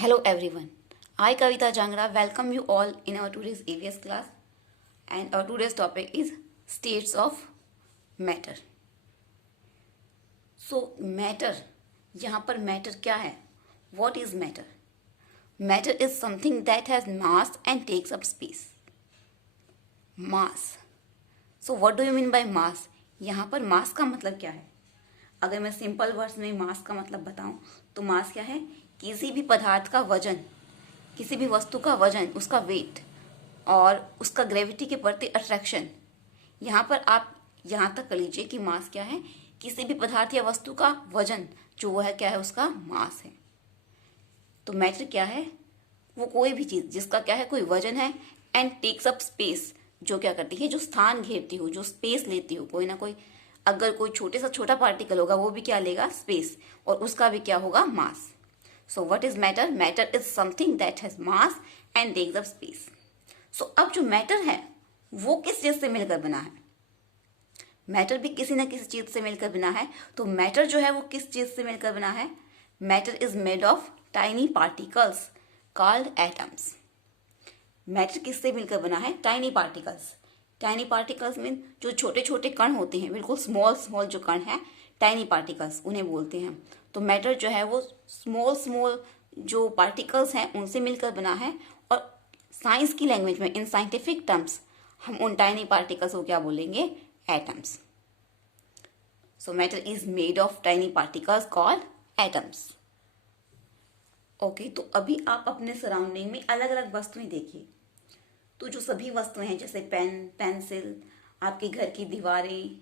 Hello everyone. I Kavita Jangra welcome you all in our today's EVS class, and our today's topic is states of matter. So matter, यहाँ पर matter क्या है? What is matter? Matter is something that has mass and takes up space. Mass. So what do you mean by mass? यहाँ पर mass का मतलब क्या है? अगर मैं सिंपल वर्ड्स में मास का मतलब बताऊं तो मास क्या है? किसी भी पदार्थ का वजन, किसी भी वस्तु का वजन, उसका वेट और उसका ग्रेविटी के प्रति अट्रैक्शन। यहाँ पर आप यहाँ तक कर लीजिए कि मास क्या है? किसी भी पदार्थ या वस्तु का वजन, जो वो है क्या है? उसका मास है। तो मैटर क्या है? वो कोई भी चीज जिसका क्या है? कोई वजन है, एंड टेक्स अप स्पेस, जो क्या करती है? जो स्थान घेरती हो, जो स्पेस लेती हो। कोई ना कोई, अगर कोई छोटे से छोटा पार्टिकल होगा वो भी क्या लेगा? स्पेस, और उसका भी क्या होगा? Mass. So what is matter? Matter is something that has mass and takes up space. So अब जो मैटर है वो किस चीज से मिलकर बना है? मैटर भी किसी न किसी चीज से मिलकर बना है। तो मैटर जो है वो किस चीज से मिलकर बना है? Matter is made of tiny particles called atoms. Matter किससे मिलकर बना है? Tiny particles. Tiny particles mean जो छोटे छोटे कण होते हैं, बिल्कुल स्मॉल स्मॉल जो कण है, टाइनी पार्टिकल्स उन्हें बोलते हैं। तो मैटर जो है वो स्मॉल स्मॉल जो पार्टिकल्स हैं उनसे मिलकर बना है। और साइंस की लैंग्वेज में, इन साइंटिफिक टर्म्स, हम उन टाइनी पार्टिकल्स को क्या बोलेंगे? Atoms. So matter is made of tiny particles called atoms. Okay, तो अभी आप अपने सराउंडिंग में अलग अलग वस्तुएं देखिए। तो जो सभी वस्तुएं हैं, जैसे पेन, पेंसिल, आपके घर की दीवारें,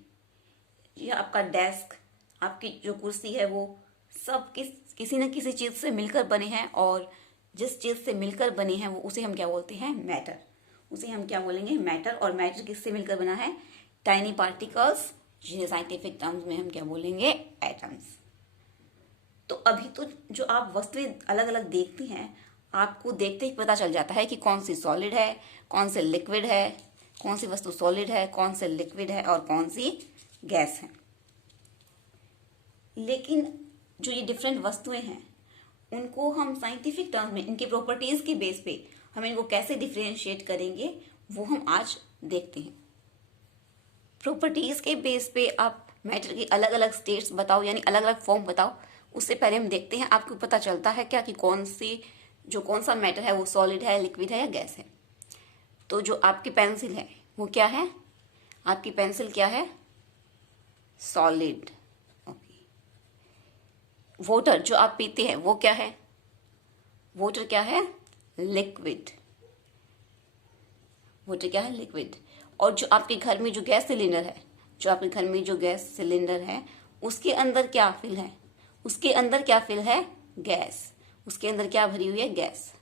या आपका डेस्क, आपकी जो कुर्सी है, वो सब किसी न किसी चीज से मिलकर बने हैं। और जिस चीज से मिलकर बने हैं वो उसे हम क्या बोलते हैं? मैटर। उसे हम क्या बोलेंगे? मैटर। और मैटर किससे मिलकर बना है? टाइनी पार्टिकल्स, जिन्हें साइंटिफिक टर्म्स में हम क्या बोलेंगे? एटम्स। तो अभी तो जो आप वस्तुएं अलग अलग देखती हैं, आपको देखते ही पता चल जाता है कि कौन सी सॉलिड है, कौन से लिक्विड है, कौन सी वस्तु सॉलिड है, कौन से लिक्विड है और कौन सी गैस है। लेकिन जो ये डिफरेंट वस्तुएं हैं उनको हम साइंटिफिक टर्म्स में, इनके प्रॉपर्टीज के बेस पे हम इनको कैसे डिफरेंशिएट करेंगे वो हम आज देखते हैं। प्रॉपर्टीज के बेस पे आप मैटर की अलग अलग स्टेट्स बताओ, यानी अलग अलग फॉर्म बताओ। उससे पहले हम देखते हैं आपको पता चलता है क्या कि कौन सा मैटर है वो सॉलिड है, लिक्विड है या गैस है। तो जो आपकी पेंसिल है वो क्या है? आपकी पेंसिल क्या है? सॉलिड। ओके। वाटर जो आप पीते हैं वो क्या है? वाटर क्या है? लिक्विड। वाटर क्या है? लिक्विड। और जो आपके घर में जो गैस सिलेंडर है, उसके अंदर क्या फिल है? उसके अंदर क्या फिल है? गैस। उसके अंदर क्या भरी हुई है? गैस।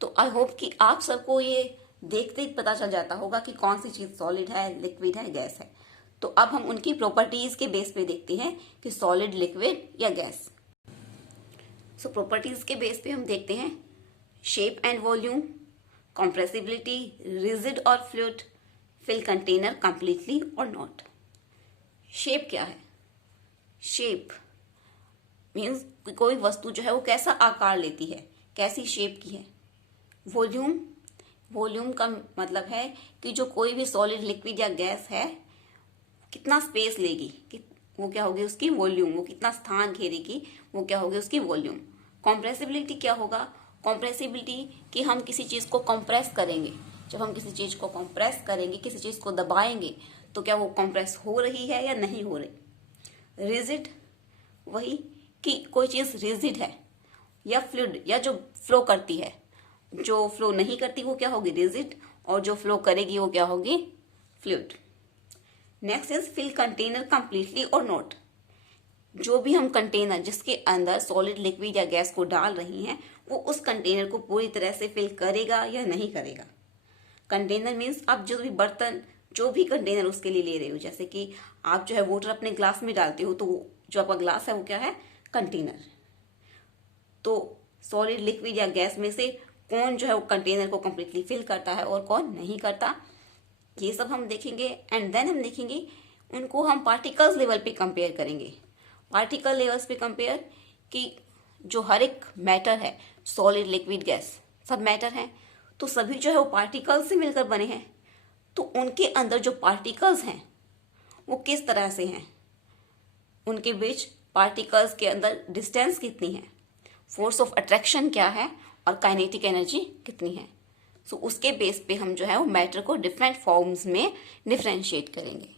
तो आई होप कि आप सबको ये देखते ही पता चल जाता होगा कि कौन सी चीज सॉलिड है, लिक्विड है, गैस है। तो अब हम उनकी प्रॉपर्टीज के बेस पे देखते हैं कि सॉलिड, लिक्विड या गैस। सो प्रॉपर्टीज के बेस पे हम देखते हैं shape and volume, compressibility, rigid और फ्लूइड, फिल कंटेनर कंप्लीटली और नॉट। शेप क्या है? शेप मीन्स कोई वस्तु जो है वो कैसा आकार लेती है, कैसी शेप की है। वॉल्यूम का मतलब है कि जो कोई भी सॉलिड, लिक्विड या गैस है कितना स्पेस लेगी, कि वो क्या होगी? उसकी वॉल्यूम। वो कितना स्थान घेरेगी, वो क्या होगी? उसकी वॉल्यूम। कॉम्प्रेसिबिलिटी क्या होगा? कॉम्प्रेसिबिलिटी कि हम किसी चीज को कंप्रेस करेंगे। जब हम किसी चीज को कंप्रेस करेंगे, किसी चीज को दबाएंगे, तो क्या वो कंप्रेस हो रही है या नहीं हो रही। रिजिड, वही कि कोई चीज रिजिड है, या फ्लूइड, या जो फ्लो करती है। जो फ्लो नहीं करती वो क्या होगी? रिजिड। और जो फ्लो करेगी वो क्या होगी? Fluid. Next is fill container completely और नॉट। जो भी हम कंटेनर जिसके अंदर सॉलिड, लिक्विड या गैस को डाल रही हैं, वो उस कंटेनर को पूरी तरह से फिल करेगा या नहीं करेगा। कंटेनर मीन्स आप जो भी बर्तन, जो भी कंटेनर उसके लिए ले रहे हो, जैसे कि आप जो है वाटर अपने ग्लास में डालते हो, तो जो आपका ग्लास है वो क्या है? कंटेनर। तो सॉलिड, लिक्विड या गैस में से कौन जो है वो कंटेनर को कंप्लीटली फिल करता है और कौन नहीं करता, ये सब हम देखेंगे। एंड देन हम देखेंगे उनको हम पार्टिकल्स लेवल पे कंपेयर करेंगे। पार्टिकल लेवल्स पे कंपेयर कि जो हर एक मैटर है, सॉलिड, लिक्विड, गैस, सब मैटर हैं, तो सभी जो है वो पार्टिकल्स से मिलकर बने हैं। तो उनके अंदर जो पार्टिकल्स हैं वो किस तरह से हैं, उनके बीच पार्टिकल्स के अंदर डिस्टेंस कितनी है, फोर्स ऑफ अट्रैक्शन क्या है, और काइनेटिक एनर्जी कितनी है। सो उसके बेस पे हम जो है वो मैटर को डिफरेंट फॉर्म्स में डिफ्रेंशिएट करेंगे।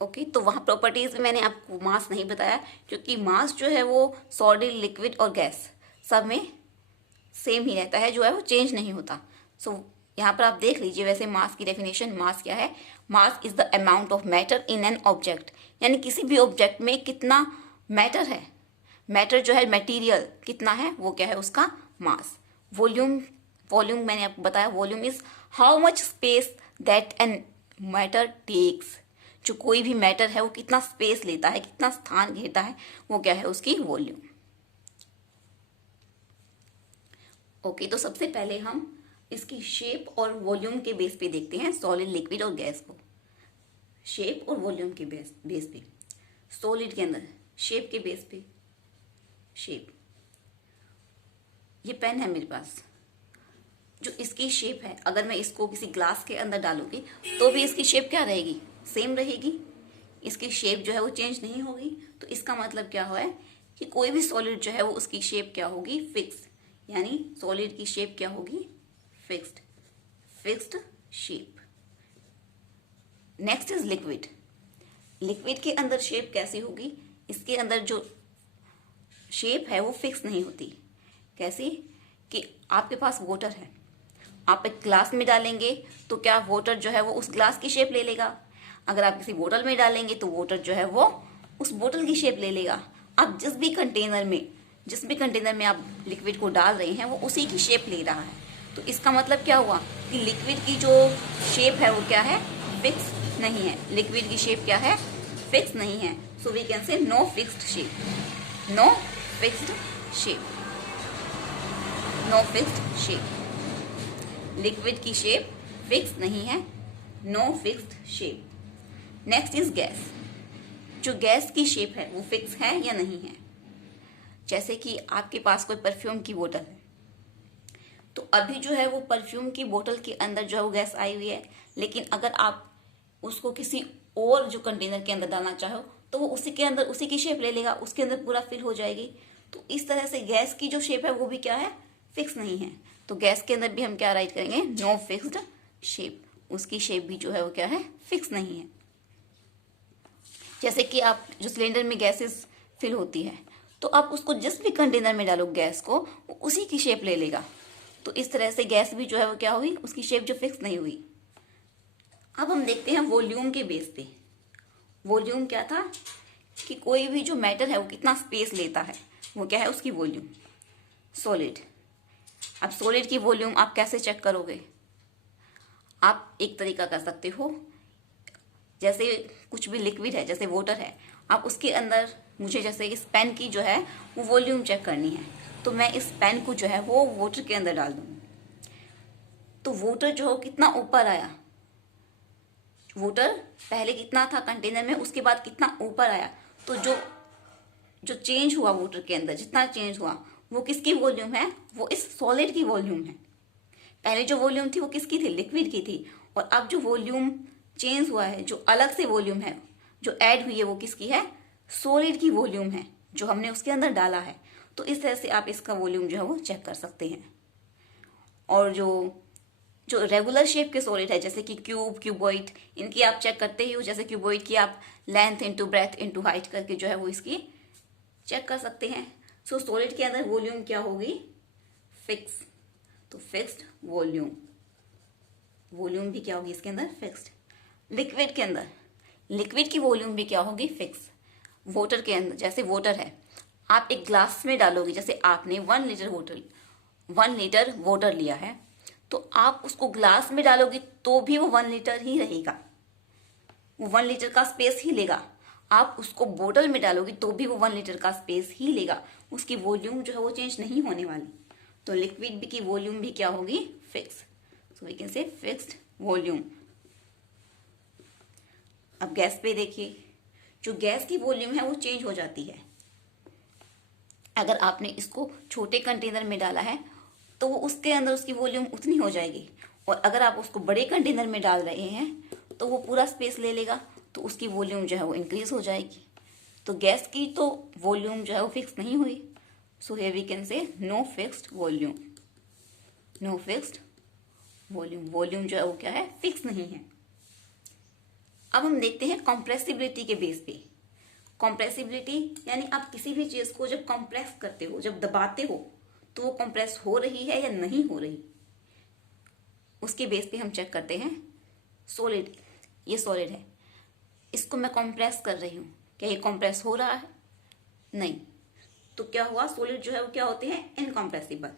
ओके, तो वहाँ प्रॉपर्टीज में मैंने आपको मास नहीं बताया, क्योंकि मास जो है वो सॉलिड, लिक्विड और गैस सब में सेम ही रहता है, जो है वो चेंज नहीं होता। सो यहाँ पर आप देख लीजिए, वैसे मास की डेफिनेशन, मास क्या है? Mass is the amount of matter in an object, यानी किसी भी ऑब्जेक्ट में कितना मैटर है, मैटर जो है मटेरियल कितना है, वो क्या है उसका मास। वॉल्यूम, वॉल्यूम मैंने आपको बताया, volume is how much space that an matter takes, जो कोई भी मैटर है वो कितना स्पेस लेता है, कितना स्थान घेरता है, वो क्या है उसकी वॉल्यूम। ओके, तो सबसे पहले हम इसकी शेप और वॉल्यूम के बेस पे देखते हैं सॉलिड, लिक्विड और गैस को। शेप और वॉल्यूम के बेस पे, सॉलिड के अंदर शेप के बेस पे, शेप, ये पेन है मेरे पास, जो इसकी शेप है, अगर मैं इसको किसी ग्लास के अंदर डालूंगी तो भी इसकी शेप क्या रहेगी? सेम रहेगी, इसकी शेप जो है वो चेंज नहीं होगी। तो इसका मतलब क्या हुआ है कि कोई भी सॉलिड जो है वो उसकी शेप क्या होगी? फिक्स, यानी सॉलिड की शेप क्या होगी? Fixed, fixed shape. Next is liquid. Liquid के अंदर शेप कैसी होगी? इसके अंदर जो शेप है वो फिक्स नहीं होती। कैसी? कि आपके पास वाटर है, आप एक ग्लास में डालेंगे तो क्या वाटर जो है वो उस ग्लास की शेप ले लेगा? अगर आप किसी बोतल में डालेंगे तो वाटर जो है वो उस बोतल की शेप ले लेगा। आप जिस भी कंटेनर में आप लिक्विड को डाल रहे हैं वो उसी की शेप ले रहा है। तो इसका मतलब क्या हुआ कि लिक्विड की जो शेप है वो क्या है? फिक्स नहीं है। लिक्विड की शेप क्या है? फिक्स नहीं है। So we can say no fixed shape, no fixed shape, no fixed shape. Liquid की शेप फिक्स नहीं है, no fixed shape. Next is gas. जो गैस की शेप है वो फिक्स है या नहीं है? जैसे कि आपके पास कोई परफ्यूम की बोतल है, तो अभी जो है वो परफ्यूम की बोतल के अंदर जो है वो गैस आई हुई है, लेकिन अगर आप उसको किसी और जो कंटेनर के अंदर डालना चाहो तो वो उसी के अंदर उसी की शेप ले लेगा, उसके अंदर पूरा फिल हो जाएगी। तो इस तरह से गैस की जो शेप है वो भी क्या है? फिक्स नहीं है। तो गैस के अंदर भी हम क्या राइट करेंगे? No fixed shape. उसकी शेप भी जो है वो क्या है? फिक्स नहीं है। जैसे कि आप जो सिलेंडर में गैसेस फिल होती है, तो आप उसको जिस भी कंटेनर में डालो गैस को, वो उसी की शेप ले लेगा। तो इस तरह से गैस भी जो है वो क्या हुई? उसकी शेप जो फिक्स नहीं हुई। अब हम देखते हैं वॉल्यूम के बेस पे। वॉल्यूम क्या था? कि कोई भी जो मैटर है वो कितना स्पेस लेता है, वो क्या है? उसकी वॉल्यूम। सॉलिड। अब सॉलिड की वॉल्यूम आप कैसे चेक करोगे? आप एक तरीका कर सकते हो, जैसे कुछ भी लिक्विड है, जैसे वाटर है, आप उसके अंदर, मुझे जैसे इस पेन की जो है वो वॉल्यूम चेक करनी है, तो मैं इस पेन को जो है वो वाटर के अंदर डाल दूंगी। तो वाटर जो कितना ऊपर आया, वाटर पहले कितना था कंटेनर में, उसके बाद कितना ऊपर आया, तो जो जो चेंज हुआ वाटर के अंदर, जितना चेंज हुआ वो किसकी वॉल्यूम है? वो इस सॉलिड की वॉल्यूम है। पहले जो वॉल्यूम थी वो किसकी थी? लिक्विड की थी। और अब जो वॉल्यूम चेंज हुआ है, जो अलग से वॉल्यूम है जो ऐड हुई है, वो किसकी है? सॉलिड की वॉल्यूम है, जो हमने उसके अंदर डाला है। तो इस तरह से आप इसका वॉल्यूम जो है वो चेक कर सकते हैं। और जो जो रेगुलर शेप के सॉलिड है, जैसे कि क्यूब, क्यूबॉइड, इनकी आप चेक करते ही हो। जैसे क्यूबॉइड की आप length into breadth into height करके जो है वो इसकी चेक कर सकते हैं। सो सॉलिड के अंदर वॉल्यूम क्या होगी? फिक्स। तो फिक्स्ड वॉल्यूम, वॉल्यूम भी क्या होगी इसके अंदर? फिक्स्ड। लिक्विड के अंदर, लिक्विड की वॉल्यूम भी क्या होगी? फिक्स। वाटर के अंदर, जैसे वाटर है, आप एक ग्लास में डालोगे, जैसे आपने 1 लीटर वाटर लिया है, तो आप उसको ग्लास में डालोगे तो भी वो 1 लीटर ही रहेगा, वो 1 लीटर का स्पेस ही लेगा। आप उसको बोतल में डालोगे तो भी वो 1 लीटर का स्पेस ही लेगा, उसकी वॉल्यूम जो है वो चेंज नहीं होने वाली। तो लिक्विड की वॉल्यूम भी क्या होगी? Fix. So we can say fixed volume. अब गैस पे देखिए, जो गैस की वॉल्यूम है वो चेंज हो जाती है। अगर आपने इसको छोटे कंटेनर में डाला है तो वो उसके अंदर उसकी वॉल्यूम उतनी हो जाएगी, और अगर आप उसको बड़े कंटेनर में डाल रहे हैं तो वो पूरा स्पेस ले लेगा, तो उसकी वॉल्यूम जो है वो इंक्रीज हो जाएगी। तो गैस की तो वॉल्यूम जो है वो फिक्स नहीं हुई, so here we can say no fixed volume, no fixed volume, volume जो है वो क्या है, फिक्स नहीं है। अब हम देखते हैं कॉम्प्रेसिबिलिटी के बेस पे। कॉम्प्रेसिबिलिटी यानी आप किसी भी चीज को जब कॉम्प्रेस करते हो, जब दबाते हो, तो वो कॉम्प्रेस हो रही है या नहीं हो रही, उसके बेस पे हम चेक करते हैं। सॉलिड, ये सॉलिड है, इसको मैं कॉम्प्रेस कर रही हूँ, क्या ये कॉम्प्रेस हो रहा है? नहीं। तो क्या हुआ, सॉलिड जो है वो क्या होते हैं, इनकॉम्प्रेसिबल।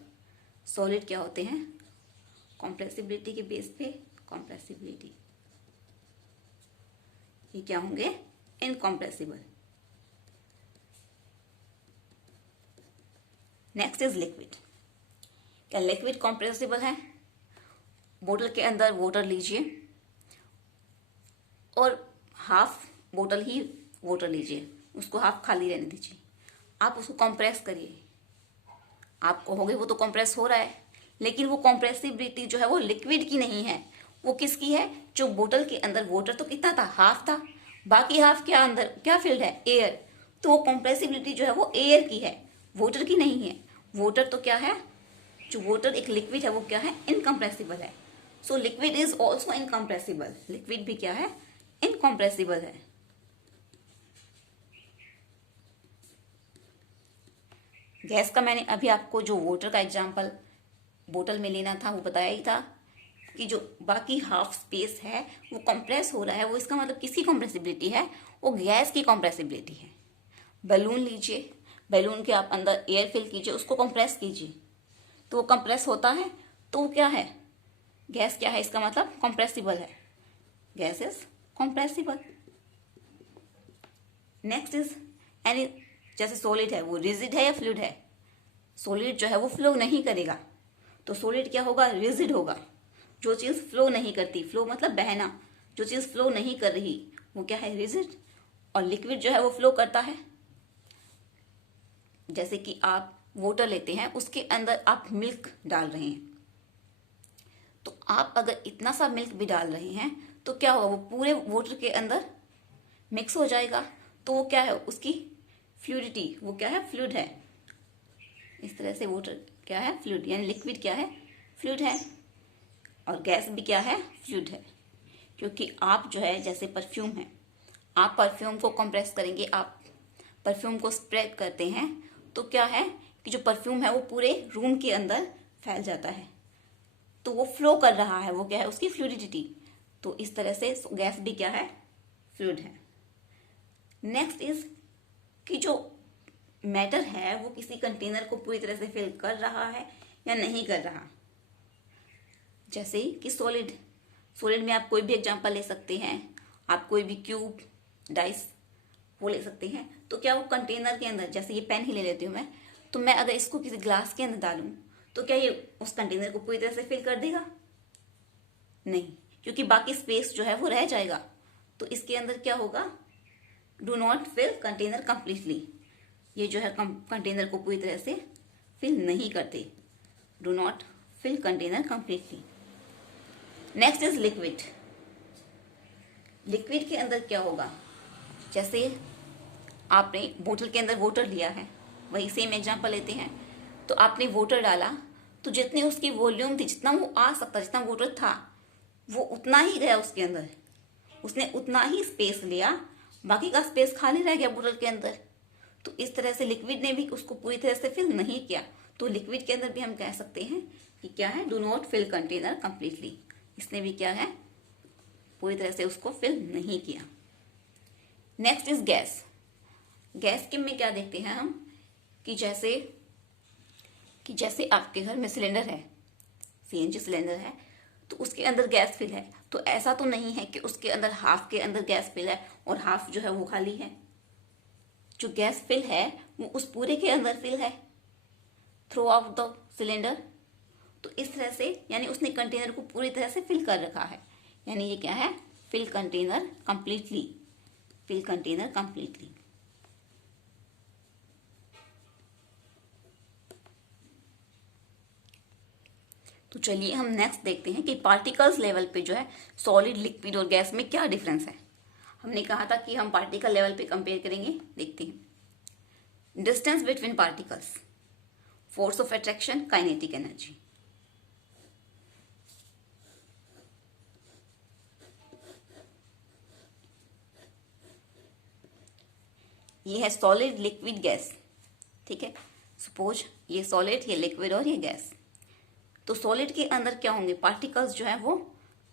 सॉलिड क्या होते हैं, कॉम्प्रेसिबिलिटी के बेस पे, कॉम्प्रेसिबिलिटी ये क्या होंगे, इनकॉम्प्रेसिबल। Next is liquid. क्या लिक्विड कॉम्प्रेसिबल है? बोतल के अंदर वाटर लीजिए और हाफ बोतल ही वाटर लीजिए, उसको हाफ खाली रहने दीजिए, आप उसको कंप्रेस करिए, आप कहोगे वो तो कंप्रेस हो रहा है, लेकिन वो कंप्रेसिबिलिटी जो है वो लिक्विड की नहीं है, वो किसकी है? जो बोतल के अंदर वाटर तो कितना था, हाफ था, बाकी हाफ क्या अंदर क्या फिल्ड है, एयर। तो वो कंप्रेसिबिलिटी जो है वो एयर की है, वाटर की नहीं है। वाटर तो क्या है, जो वाटर एक लिक्विड है वो क्या है, इनकम्प्रेसिबल है। So liquid is also incompressible, liquid भी क्या है, इनकम्प्रेसिबल है। गैस का मैंने अभी आपको जो वाटर का एग्जांपल बोतल में लेना था वो बताया ही था कि जो बाकी हाफ स्पेस है वो कंप्रेस हो रहा है, वो इसका मतलब किसकी कंप्रेसिबिलिटी है, वो गैस की कंप्रेसिबिलिटी है। बैलून लीजिए, बैलून के आप अंदर एयर फिल कीजिए, उसको कंप्रेस कीजिए, तो वो कंप्रेस होता है, तो वो क्या है, गैस क्या है, इसका मतलब कंप्रेसिबल है, gas is compressible. Next is any, जैसे सॉलिड है वो रिजिड है या फ्लूइड है? सॉलिड जो है वो फ्लो नहीं करेगा, तो सॉलिड क्या होगा, रिजिड होगा। जो चीज फ्लो नहीं करती, फ्लो मतलब बहना, जो चीज फ्लो नहीं कर रही वो क्या है, रिजिड। और लिक्विड जो है वो फ्लो करता है। जैसे कि आप वाटर लेते हैं, उसके अंदर आप मिल्क डाल रहे हैं, तो आप अगर इतना सा मिल्क भी डाल रहे हैं तो क्या होगा, वो पूरे वाटर के अंदर मिक्स हो जाएगा, तो वो क्या है, उसकी फ्लूइडिटी, वो क्या है, फ्लूइड है। इस तरह से वाटर क्या है, फ्लूइड, यानी लिक्विड क्या है, फ्लूइड है। और गैस भी क्या है, फ्लूइड है। क्योंकि आप जो है, जैसे परफ्यूम है, आप परफ्यूम को कंप्रेस करेंगे, आप परफ्यूम को स्प्रे करते हैं, तो क्या है कि जो परफ्यूम है वो पूरे रूम के अंदर फैल जाता है, तो वो फ्लो कर रहा है, वो क्या है, उसकी फ्लूइडिटी। तो इस तरह से गैस भी क्या है, फ्लूइड है। नेक्स्ट इज कि जो मैटर है वो किसी कंटेनर को पूरी तरह से फिल कर रहा है या नहीं कर रहा। जैसे कि सॉलिड, सॉलिड में आप कोई भी एग्जांपल ले सकते हैं, आप कोई भी क्यूब, डाइस वो ले सकते हैं। तो क्या वो कंटेनर के अंदर, जैसे ये पेन ही ले लेती हूँ मैं, तो मैं अगर इसको किसी ग्लास के अंदर डालूं तो क्या ये उस कंटेनर को पूरी तरह से फिल कर देगा? नहीं, क्योंकि बाकी स्पेस जो है वो रह जाएगा। तो इसके अंदर क्या होगा, do not fill container completely, ये जो है कंटेनर को पूरी तरह से फिल नहीं करते, do not fill container completely. Next is liquid. Liquid के अंदर क्या होगा, जैसे आपने बोतल के अंदर वाटर लिया है, वही सेम एग्जांपल लेते हैं, तो आपने वाटर डाला, तो जितनी उसकी वॉल्यूम थी, जितना वो आ सकता, जितना वाटर था वो उतना ही गया उसके अंदर, उसने उतना ही स्पेस लिया, बाकी का स्पेस खाली रह गया बोतल के अंदर। तो इस तरह से लिक्विड ने भी उसको पूरी तरह से फिल नहीं किया, तो लिक्विड के अंदर भी हम कह सकते हैं कि क्या है, do not fill container completely, इसने भी क्या है, पूरी तरह से उसको फिल नहीं किया। Next is gas. गैस के में क्या देखते हैं हम कि जैसे आपके घर में सिलेंडर है, सीएनजी सिलेंडर है, तो उसके अंदर गैस फिल है, तो ऐसा तो नहीं है कि उसके अंदर हाफ के अंदर गैस फिल है और हाफ जो है वो खाली है। जो गैस फिल है वो उस पूरे के अंदर फिल है, थ्रू आउट द सिलेंडर। तो इस तरह से यानी उसने कंटेनर को पूरी तरह से फिल कर रखा है, यानी ये क्या है, fill container completely, fill container completely. तो चलिए हम नेक्स्ट देखते हैं कि पार्टिकल्स लेवल पे जो है सॉलिड, लिक्विड और गैस में क्या डिफरेंस है। हमने कहा था कि हम पार्टिकल लेवल पे कंपेयर करेंगे। देखते हैं distance between particles, force of attraction, kinetic energy. ये है सॉलिड, लिक्विड, गैस। ठीक है, सपोज ये सॉलिड, ये लिक्विड और ये गैस। तो सॉलिड के अंदर क्या होंगे, पार्टिकल्स जो है वो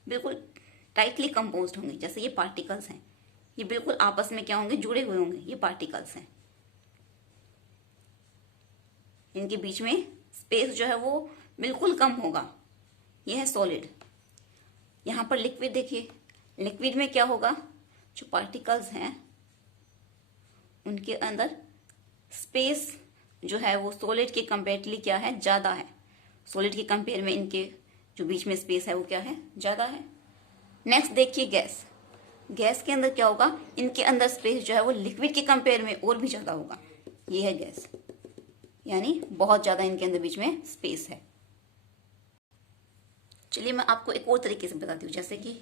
बिल्कुल टाइटली कंपोज्ड होंगे। जैसे ये पार्टिकल्स हैं, ये बिल्कुल आपस में क्या होंगे, जुड़े हुए होंगे। ये पार्टिकल्स हैं, इनके बीच में स्पेस जो है वो बिल्कुल कम होगा। ये है सॉलिड। यहां पर लिक्विड देखिए, लिक्विड में क्या होगा, जो पार्टिकल्स हैं उनके अंदर स्पेस जो है वो सॉलिड के कंपेरेटिवली क्या है, ज्यादा है। सॉलिड के कंपेयर में इनके जो बीच में स्पेस है वो क्या है, ज्यादा है। नेक्स्ट देखिए गैस। गैस के अंदर क्या होगा, इनके अंदर स्पेस जो है वो लिक्विड के कंपेयर में और भी ज्यादा होगा। ये है गैस, यानी बहुत ज्यादा इनके अंदर बीच में स्पेस है। चलिए मैं आपको एक और तरीके से बताती हूँ, जैसे कि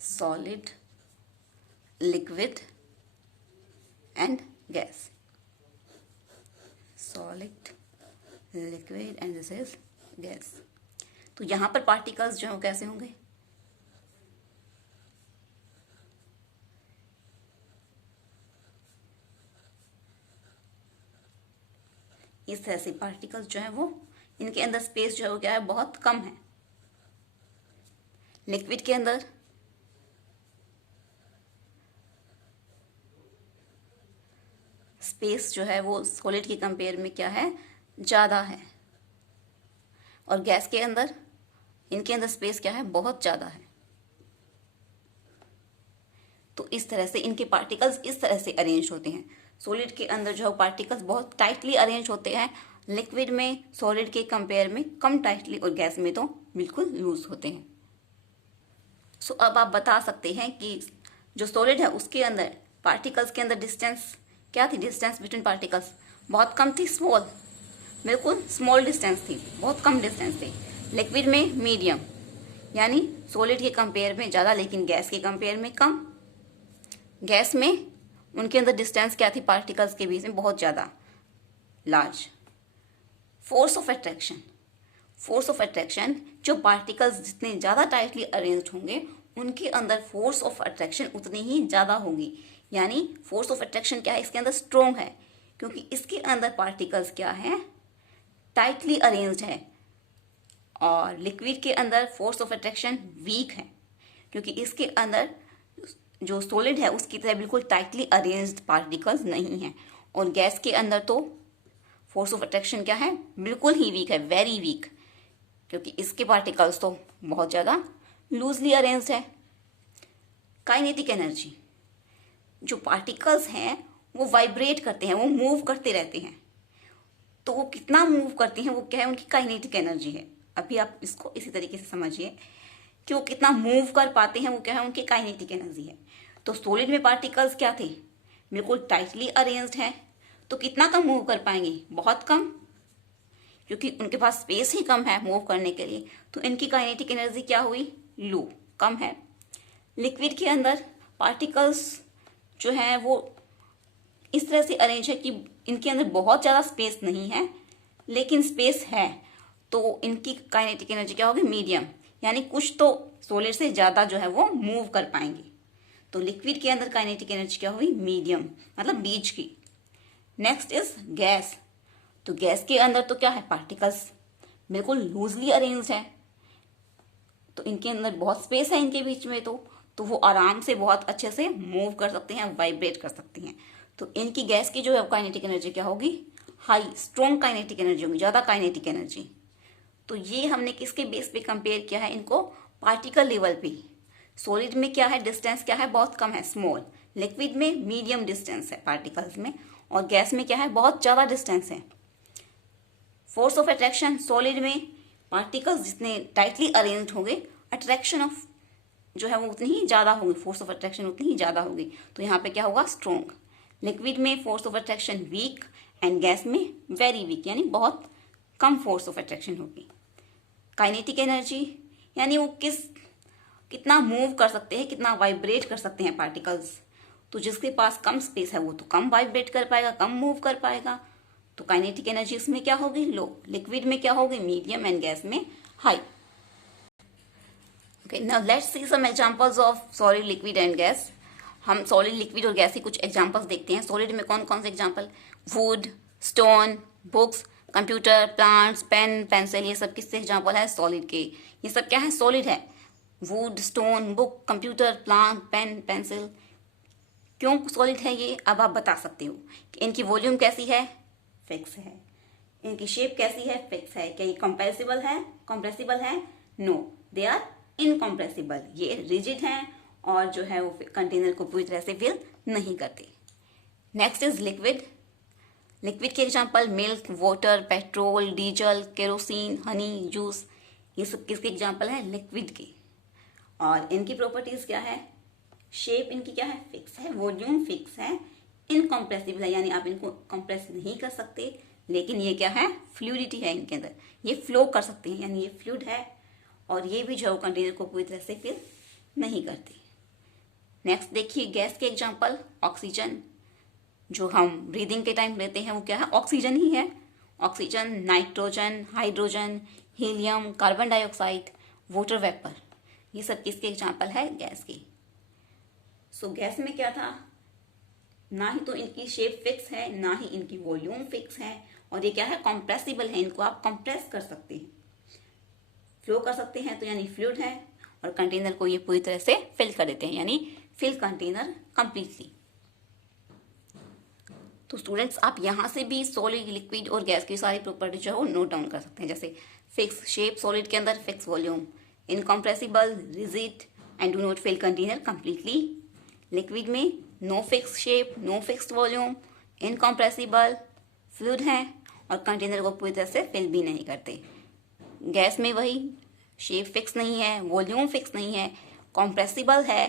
solid, liquid and gas. Solid, liquid and this is gas. तो यहां पर पार्टिकल्स जो है कैसे होंगे, इस तरह से पार्टिकल्स जो है वो इनके अंदर स्पेस जो है वो क्या है, बहुत कम है। लिक्विड के अंदर स्पेस जो है वो सॉलिड के कंपेयर में क्या है, ज्यादा है। और गैस के अंदर इनके अंदर स्पेस क्या है, बहुत ज्यादा है। तो इस तरह से इनके पार्टिकल्स इस तरह से अरेंज होते हैं। सॉलिड के अंदर जो है पार्टिकल्स बहुत टाइटली अरेंज होते हैं, लिक्विड में सॉलिड के कंपेयर में कम टाइटली, और गैस में तो बिल्कुल लूज होते हैं। सो अब आप बता सकते हैं कि जो सॉलिड है उसके अंदर पार्टिकल्स के अंदर डिस्टेंस क्या थी, डिस्टेंस बिटवीन पार्टिकल्स बहुत कम थी, स्मॉल, बिल्कुल स्मॉल डिस्टेंस थी, बहुत कम डिस्टेंस थी। लिक्विड में मीडियम, यानी सॉलिड के कंपेयर में ज़्यादा लेकिन गैस के कंपेयर में कम। गैस में उनके अंदर डिस्टेंस क्या थी, पार्टिकल्स के बीच में बहुत ज़्यादा, large. Force of attraction, force of attraction, जो पार्टिकल्स जितने ज़्यादा टाइटली अरेंज्ड होंगे उनके अंदर फोर्स ऑफ अट्रैक्शन उतनी ही ज़्यादा होगी। यानी फोर्स ऑफ अट्रैक्शन क्या है, इसके अंदर स्ट्रोंग है, क्योंकि इसके अंदर पार्टिकल्स क्या है, टाइटली अरेंज्ड है। और लिक्विड के अंदर फोर्स ऑफ अट्रैक्शन वीक है, क्योंकि इसके अंदर जो सॉलिड है उसकी तरह बिल्कुल टाइटली अरेंज्ड पार्टिकल्स नहीं है। और गैस के अंदर तो फोर्स ऑफ अट्रैक्शन क्या है, बिल्कुल ही वीक है, वेरी वीक, क्योंकि इसके पार्टिकल्स तो बहुत ज़्यादा लूजली अरेंज्ड है। काइनेटिक एनर्जी, जो पार्टिकल्स हैं वो वाइब्रेट करते हैं, वो मूव करते रहते हैं। तो वो कितना मूव करते हैं वो क्या है, उनकी काइनेटिक एनर्जी है। अभी आप इसको इसी तरीके से समझिए कि वो कितना मूव कर पाते हैं, वो क्या है, उनकी काइनेटिक एनर्जी है। तो सॉलिड में पार्टिकल्स क्या थे, बिल्कुल टाइटली अरेंज्ड है, तो कितना कम मूव कर पाएंगे, बहुत कम, क्योंकि उनके पास स्पेस ही कम है मूव करने के लिए। तो इनकी काइनेटिक एनर्जी क्या हुई, लो, कम है। लिक्विड के अंदर पार्टिकल्स जो है वो इस तरह से अरेंज है कि इनके अंदर बहुत ज़्यादा स्पेस नहीं है, लेकिन स्पेस है, तो इनकी काइनेटिक एनर्जी क्या होगी, मीडियम, यानी कुछ तो सॉलिड से ज़्यादा जो है वो मूव कर पाएंगे। तो लिक्विड के अंदर काइनेटिक एनर्जी क्या हुई, मीडियम, मतलब बीच की। Next is gas. तो गैस के अंदर तो क्या है, पार्टिकल्स बिल्कुल लूजली अरेंज है, तो इनके अंदर बहुत स्पेस है इनके बीच में, तो वो आराम से बहुत अच्छे से मूव कर सकते हैं, वाइब्रेट कर सकती हैं। तो इनकी गैस की जो है काइनेटिक एनर्जी क्या होगी, हाई, स्ट्रॉन्ग काइनेटिक एनर्जी होगी, ज़्यादा काइनेटिक एनर्जी। तो ये हमने किसके बेस पे कंपेयर किया है इनको, पार्टिकल लेवल पे। सॉलिड में क्या है, डिस्टेंस क्या है, बहुत कम है, स्मॉल। लिक्विड में मीडियम डिस्टेंस है पार्टिकल्स में, और गैस में क्या है, बहुत ज़्यादा डिस्टेंस है। फोर्स ऑफ अट्रैक्शन, सॉलिड में पार्टिकल्स जितने टाइटली अरेंज्ड होंगे, अट्रैक्शन ऑफ जो है वो उतनी ही ज़्यादा होगी, फोर्स ऑफ अट्रैक्शन उतनी ही ज़्यादा होगी। तो यहाँ पे क्या होगा, स्ट्रॉन्ग। लिक्विड में force of attraction weak, and gas में वेरी वीक, यानी बहुत कम फोर्स ऑफ अट्रैक्शन होगी। काइनेटिक एनर्जी यानी वो कितना मूव कर सकते हैं, कितना वाइब्रेट कर सकते हैं पार्टिकल्स। तो जिसके पास कम स्पेस है वो तो कम वाइब्रेट कर पाएगा, कम मूव कर पाएगा, तो काइनेटिक एनर्जी इसमें क्या होगी, लो। लिक्विड में क्या होगी, मीडियम, एंड गैस में high. Okay, now let's see some examples of solid, liquid and gas. हम सॉलिड, लिक्विड और गैस के कुछ एग्जांपल्स देखते हैं। सॉलिड में कौन कौन से example, wood, stone, books, computer, plants, pen, pencil, ये सब किससे एग्जांपल है, सॉलिड के। ये सब क्या है, सॉलिड है। Wood, stone, book, computer, plant, pen, pencil. क्यों सॉलिड है ये, अब आप बता सकते हो। इनकी वॉल्यूम कैसी है, फिक्स है। इनकी शेप कैसी है, फिक्स है। क्या ये कंप्रेसिबल है, कंप्रेसिबल है, नो, दे आर इनकम्प्रेसिबल। ये रिजिड हैं और जो है वो कंटेनर को पूरी तरह से फिल नहीं करते। Next is liquid. लिक्विड के example milk, water, petrol, diesel, kerosene, Honey, juice, ये सब किसके एग्जांपल हैं, लिक्विड के। और इनकी प्रॉपर्टीज क्या है, शेप इनकी क्या है, फिक्स है, वॉल्यूम फिक्स है, इनकम्प्रेसिबल है यानी आप इनको कंप्रेस नहीं कर सकते, लेकिन ये क्या है, फ्लूइडिटी है इनके अंदर, ये फ्लो कर सकते हैं यानी ये फ्लूइड है। और ये भी जो कंटेनर को पूरी तरह से फिल नहीं करते। नेक्स्ट देखिए गैस के एग्जांपल, ऑक्सीजन, जो हम ब्रीदिंग के टाइम लेते हैं वो क्या है, ऑक्सीजन ही है। Oxygen, nitrogen, hydrogen, helium, carbon dioxide, water vapour, ये सब किसके एग्जांपल है, गैस के। सो गैस में क्या था, ना ही तो इनकी शेप फिक्स है, ना ही इनकी वॉल्यूम फिक्स है, और ये क्या है, कंप्रेसिबल है, इनको आप कंप्रेस कर सकते हैं, फ्लो कर सकते हैं, तो यानी फ्लूइड है। और कंटेनर को ये पूरी तरह से फिल कर देते हैं यानी फिल कंटेनर कंप्लीटली। तो स्टूडेंट्स आप यहाँ से भी सॉलिड, लिक्विड और गैस की सारी प्रॉपर्टी जो है वो नोट डाउन कर सकते हैं। जैसे फिक्स शेप सॉलिड के अंदर, fix volume, incompressible, rigid and do not fill container completely. Liquid में no fix shape, no fix volume, incompressible, fluid है और कंटेनर को पूरी तरह से फिल भी नहीं करते। गैस में वही, शेप फिक्स नहीं है, वॉल्यूम फिक्स नहीं है, कॉम्प्रेसिबल है,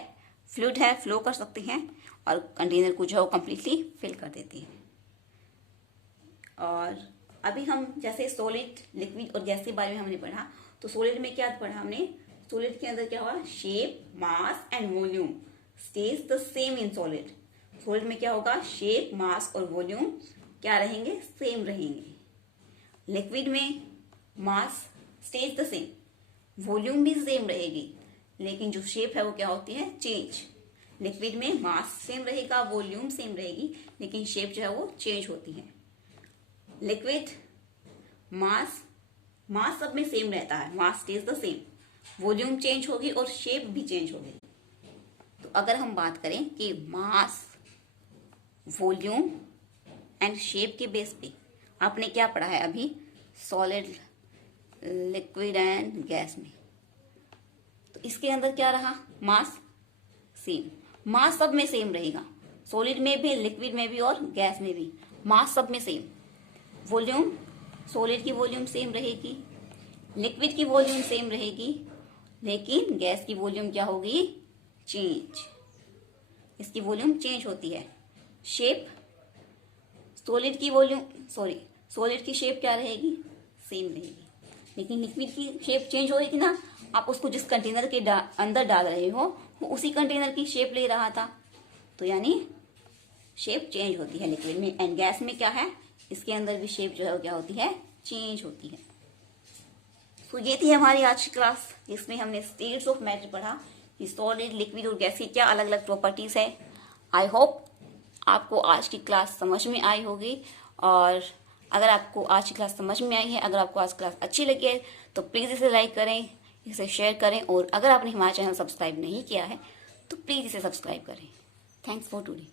फ्लूइड है, फ्लो कर सकते हैं और कंटेनर को जो है वो कम्प्लीटली फिल कर देते हैं। और अभी हम जैसे सॉलिड, लिक्विड और गैस के बारे में हमने पढ़ा, तो सॉलिड में क्या पढ़ा हमने, सॉलिड के अंदर क्या हुआ, shape, mass and volume stage the same in solid. Solid में क्या होगा, शेप, मास और वॉल्यूम क्या रहेंगे, सेम रहेंगे। लिक्विड में मास स्टेज द सेम, वॉल्यूम भी सेम रहेगी, लेकिन जो शेप है वो क्या होती है, चेंज। लिक्विड में मास सेम रहेगा, वॉल्यूम सेम रहेगी, लेकिन शेप जो है वो चेंज होती है। लिक्विड, मास सब में सेम रहता है, mass stays the same, volume change होगी और शेप भी चेंज होगी। तो अगर हम बात करें कि मास, वॉल्यूम एंड शेप के बेस पे आपने क्या पढ़ा है अभी, सॉलिड, लिक्विड एंड गैस में, तो इसके अंदर क्या रहा, मास सेम, मास सब में सेम रहेगा, सॉलिड में भी, लिक्विड में भी और गैस में भी मास सब में सेम। वॉल्यूम, सॉलिड की वॉल्यूम सेम रहेगी, लिक्विड की वॉल्यूम सेम रहेगी, लेकिन गैस की वॉल्यूम क्या होगी, चेंज, इसकी वॉल्यूम चेंज होती है। शेप, सॉलिड की वॉल्यूम, सॉलिड की शेप क्या रहेगी, सेम रहेगी, लेकिन लिक्विड की शेप चेंज होगी ना, आप उसको जिस कंटेनर के अंदर डाल रहे हो वो उसी कंटेनर की शेप ले रहा था, तो यानी शेप चेंज होती है लिक्विड में। एंड गैस में क्या है, इसके अंदर भी शेप जो है वो क्या होती है, चेंज होती है। तो ये थी हमारी आज की क्लास, जिसमें हमने स्टेट्स ऑफ मैटर पढ़ा कि सॉलिड, लिक्विड और गैस की क्या अलग अलग प्रॉपर्टीज है। आई होप आपको आज की क्लास समझ में आई होगी, और अगर आपको आज की क्लास समझ में आई है, अगर आपको आज क्लास अच्छी लगी है तो प्लीज़ इसे लाइक करें, इसे शेयर करें, और अगर आपने हमारा चैनल सब्सक्राइब नहीं किया है तो प्लीज़ इसे सब्सक्राइब करें। Thanks for today.